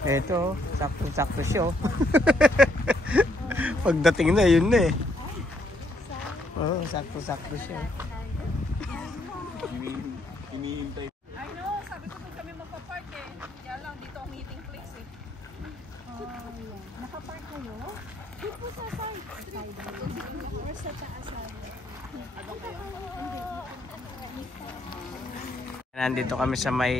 Ito, sakto-sakto siya. Pagdating na, yun na eh. Oo, sakto-sakto siya. Hinihintay. I know, sabi ko doon kami magpa-park eh. Kaya lang, dito ang meeting place eh. Nakapark kayo? Dito sa side. Or sa taas Nandito kami sa may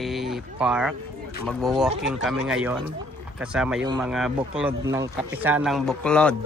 park. Magwo-walking kami ngayon. Kasama yung mga buklod ng Kapisanang Buklod.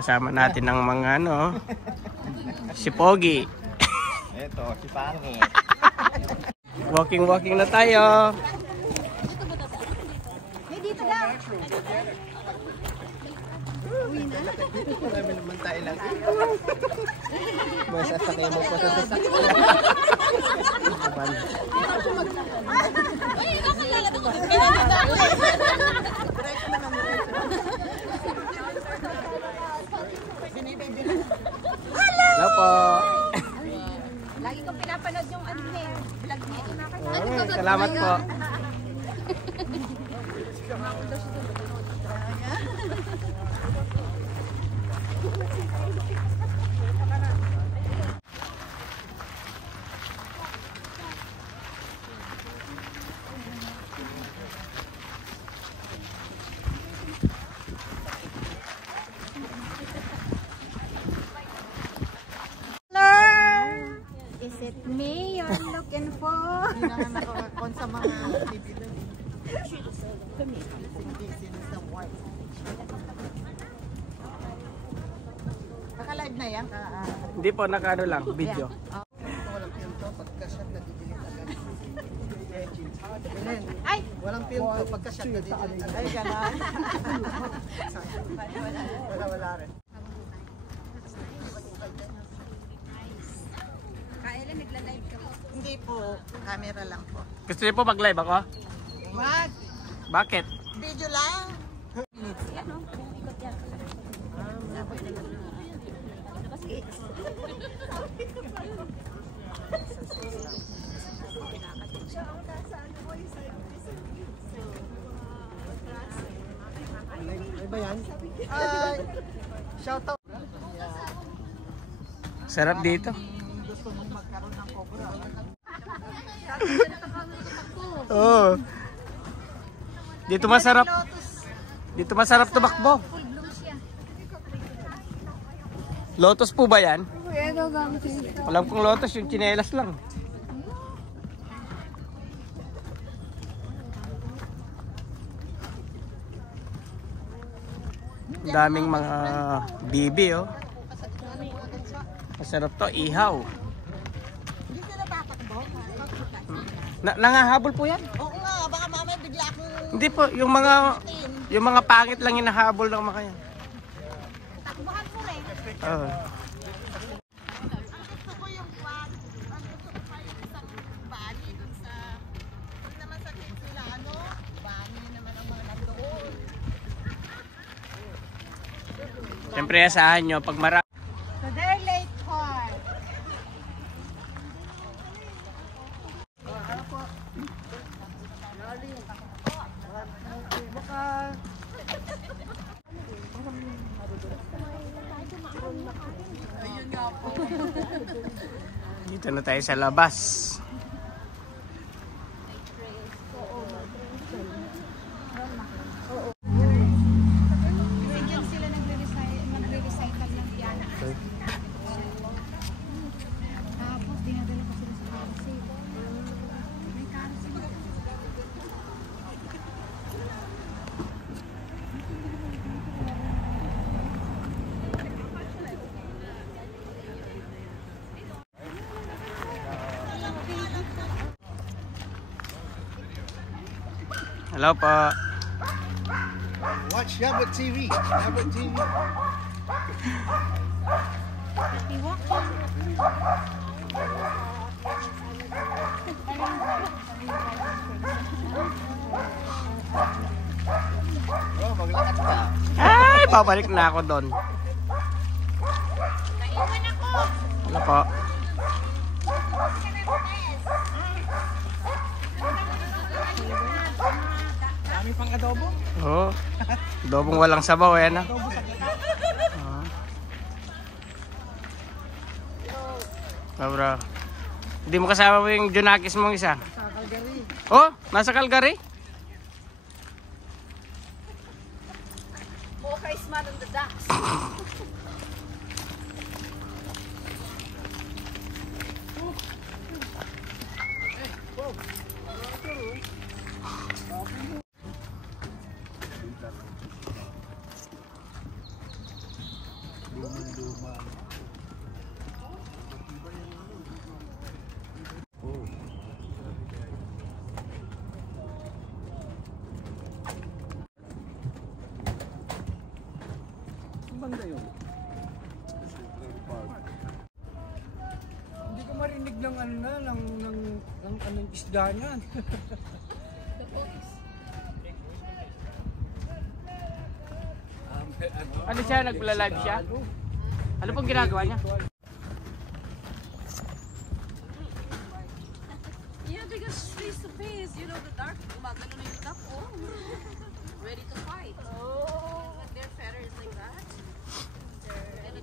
Kasama natin ng mga si Pogi. Ito, si Pangit. Walking na tayo. dito daw. Uwi na. Marami naman tayo lang. Masasakay mo po sa sasakyan. Ay, nakalala ko. Hello po. Lagi kong pinapanood yung ano niya, vlog niya. Salamat po. Is it me you're looking for? Hindi na nakakon sa mga TV doon. Naka-live na yan? Hindi po, nakaano lang, video. Walang film to, pagka-shot na didilit agad. Ay! Walang film to, pagka-shot na didilit agad. Ay, gano'n. Wala rin. Kailan nagla-live ka po? Hindi po, camera lang po. Gusto niyo po mag-live ako? Wag! Bakit? Video lang! Ano? Ikot yan. Ay ba yan? Shout out! Sarap dito. Gusto mong magkaroon ng cobra. Oo. Dito masarap. Dito masarap tumakbo. Full bloom siya. Lotus po ba yan? Alam kong lotus, yung tsinelas lang. Daming mga bibi, oh. Masarap to, ihaw. Hindi sila tatakbo. Nangahabol po yan? Oo nga, baka mamaya bigla akong Hindi po, yung mga pangit lang hinahabol ng mga yan. Takbuhan mo rin. Oo. gusto ko yung quad. Gusto ko pa yung isang bani dun sa dun naman sa kids nila, ano? Bani naman ang mga nandoon. Siyempre, asahan nyo, pag marami. So they're late part. Dito na tayo sa labas. Kasi dyan sila nagre-recital ng piano. Tapos dinadala ko sila sa carousel. May carousel. Hello po. Watch Yabut TV. Yabut TV. Happy walking. Oh, maglakad ka. Ay, babalik na ako doon. Naiwan ako. Ano po? Dami pang adobo. Oo. Adobong walang sabaw, eh, na. Bro. Hindi mo kasama mo yung Junakis mong isa? Sa Calgary. Oh, nasa Calgary? Okay, smart on the ducks. Banda yun. Hindi ko marinig ng ano na, ng anong isda niyan. Ano siya? Nagla-live siya? Ano pong ginagawa niya? Yeah, because face to face, you know, the dark, gumagano na yung duck, oh. Ready to fight. Oh. When their feathers like that, they're ready.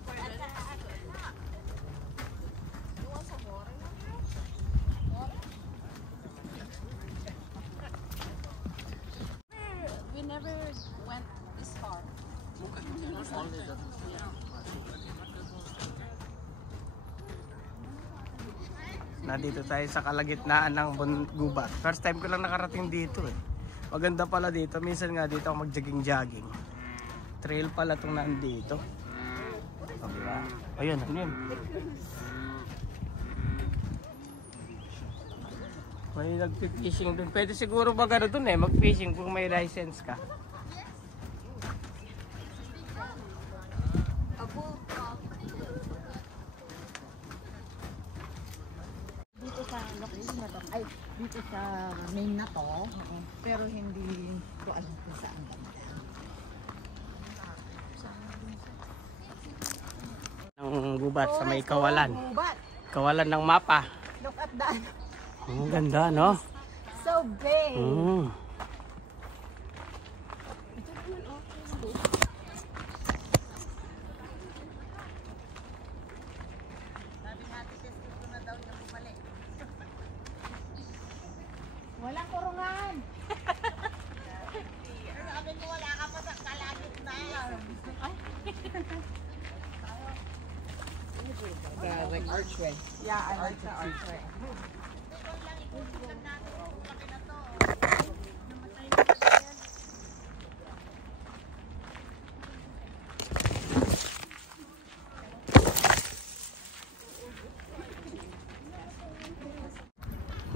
You want some water? We never went this far. Nandito tayo sa kalagitnaan ng gubat. First time ko lang nakarating dito eh. Maganda pala dito. Minsan nga dito ako mag-jogging-jogging. Trail pala itong nandito. O, diba? Ayun, ano yun? May nag-fishing dun. Pwede siguro ba gano'n dun eh, mag-fishing kung may license ka. Dito sa location na to, ay dito sa main na to, pero hindi ko alam kung saan ba. Ang gubat sa may kawalan. But Kawalan ng mapa. look at that, Ang ganda, no? so big. Mm. Walang kurungan. Sabi ko wala ka pa sa kalagit na. Like archway. Yeah, I like the archway.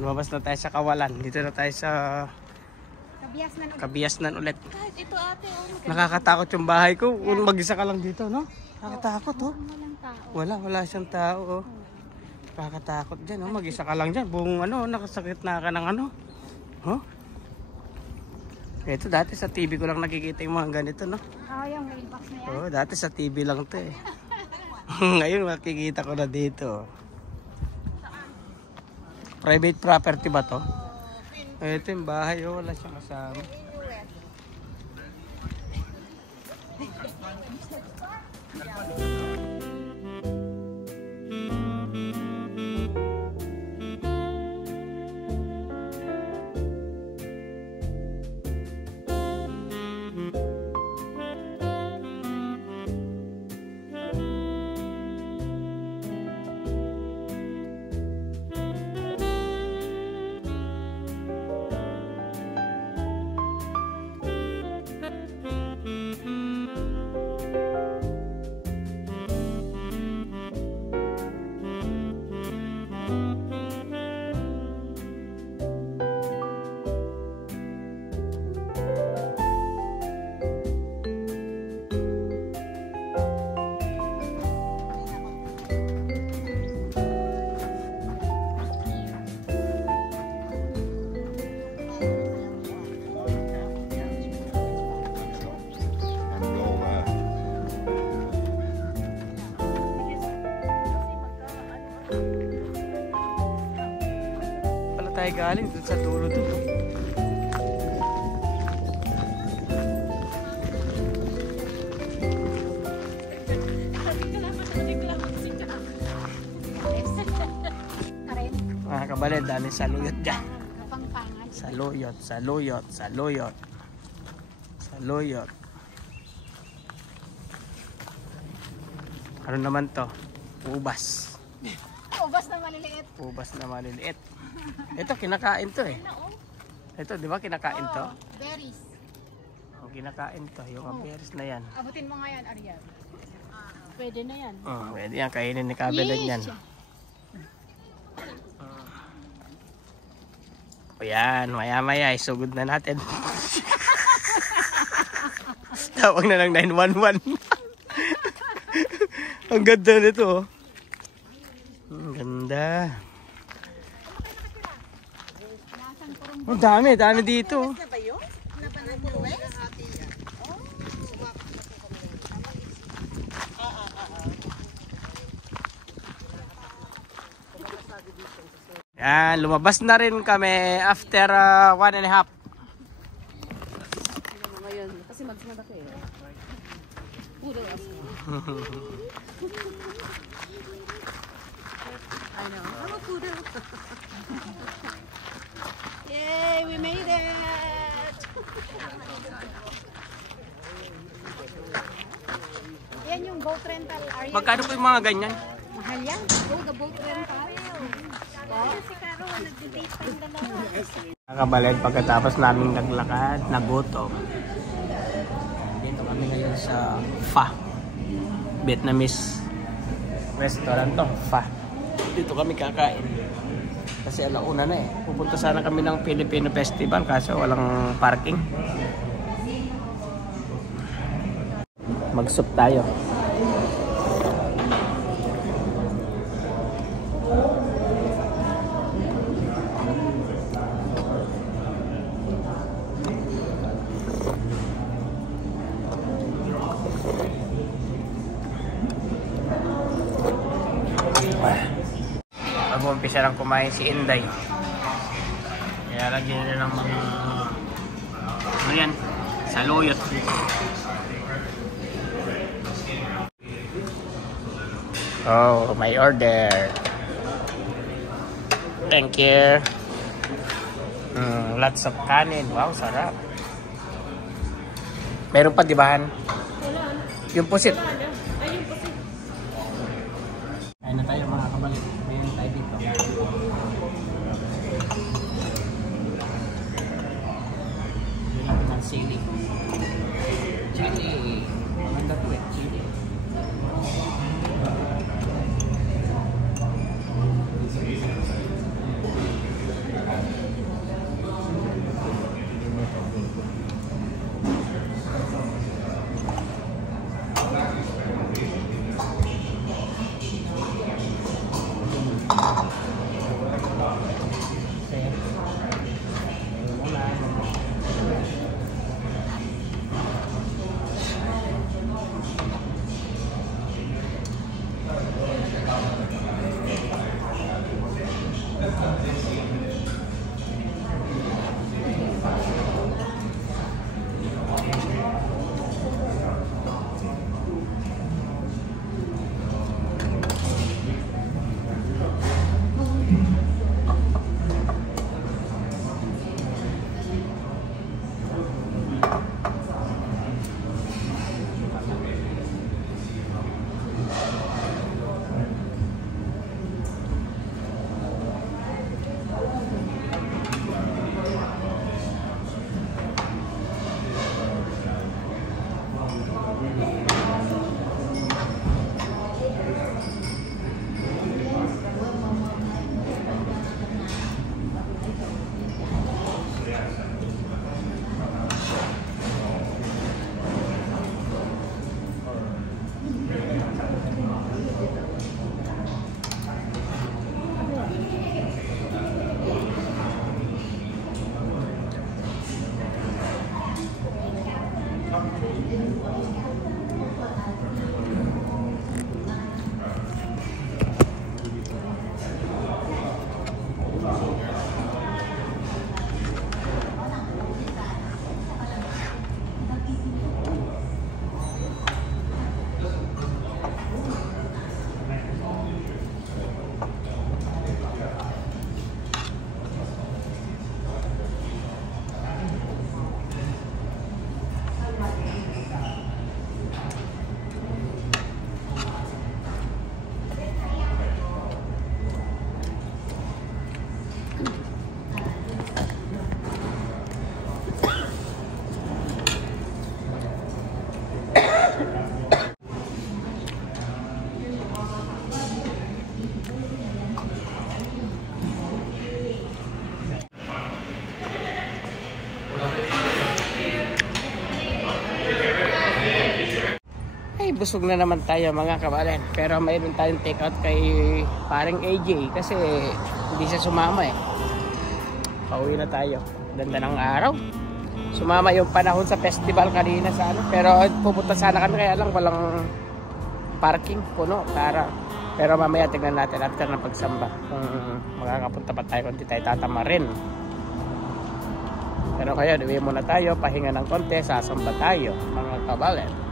Lumabas na tayo sa kawalan. Dito na tayo sa Kabias na Kabiasnan ulit. Kahit ito ate, oh. Nakakatakot yung bahay ko. Kung mag-isa ka lang dito, no? Nakakatakot, oh. walang tao. Wala siyang tao, oh. Nakakatakot dyan, oh. Mag-isa ka lang dyan. Buong ano, nakasakit na ka ng ano. Oh? Ito, dati sa TV ko lang nakikita yung mga ganito, no? Oh, yung mailbox na yan. Oh, dati sa TV lang to eh. Ngayon makikita ko na dito. Private property ba to? Ito yung bahay, oh. Wala siyang kasama. tayo galing dun sa dulo dun. Mga kabalid, dami saluyot dyan. Saluyot, saluyot, saluyot. Saluyot. Ano naman to? Ubas. Ubas na maliliit. Ubas na maliliit. Ito, kinakain to eh. Ito, di ba kinakain to? Berries. Ang kinakain to, yung berries na yan. Abutin mo nga yan, Ariel. Pwede na yan. Pwede yan, kainin ni kabalid yan. O yan, maya-maya, isugod na natin. Tawag na ng 911. Ang ganda nito, oh. Ang ganda. Ang dami, dami dito. Na ba yun? Napanood mo, Wes? Yan, lumabas na rin kami after 1.5 hours. Ngayon, kasi magsunod ako eh. Puro as. I know. I'm a poodle. Yay, we made it! Yan yung boat rental, Ariel. Magkano po yung mga ganyan? Mahal yan. Go, the boat rental. Si Caro, nag-date pa yung dalawa. Nakabalid pagkatapos namin naglakad, nagutom. Dito kami ngayon sa Pho. Vietnamese restaurant to, Pho. Dito kami kakain. Kasi alauna na eh. Pupunta sana kami ng Filipino Festival kaso walang parking. Mag-soup tayo. Mag-umpisa lang kumain si Inday. Kaya lagyan nila ng mga ano yan? Saluyot. Oh, my order. Thank you. Lots of kanin. Wow, sarap. Meron pa dibahan? Yung pusit. Kain na tayo mga kabalik. Mayroon tayo dito. Bili natin ng sili. Chili. Maganda po eh. Chili. busog na naman tayo mga kabalen. Pero mayroon tayong take out kay paring AJ kasi hindi siya sumama eh. Pauwi na tayo. Ganda ng araw. Sumama yung panahon sa festival kanina sa ano. Pero pupunta sana kami kaya lang walang parking, puno, tara. Pero mamaya tignan natin after ng pagsamba kung makakapunta pa tayo kung di tayo tatama rin. Pero kaya uwi muna tayo, pahinga ng konti, sasamba tayo mga kabalen.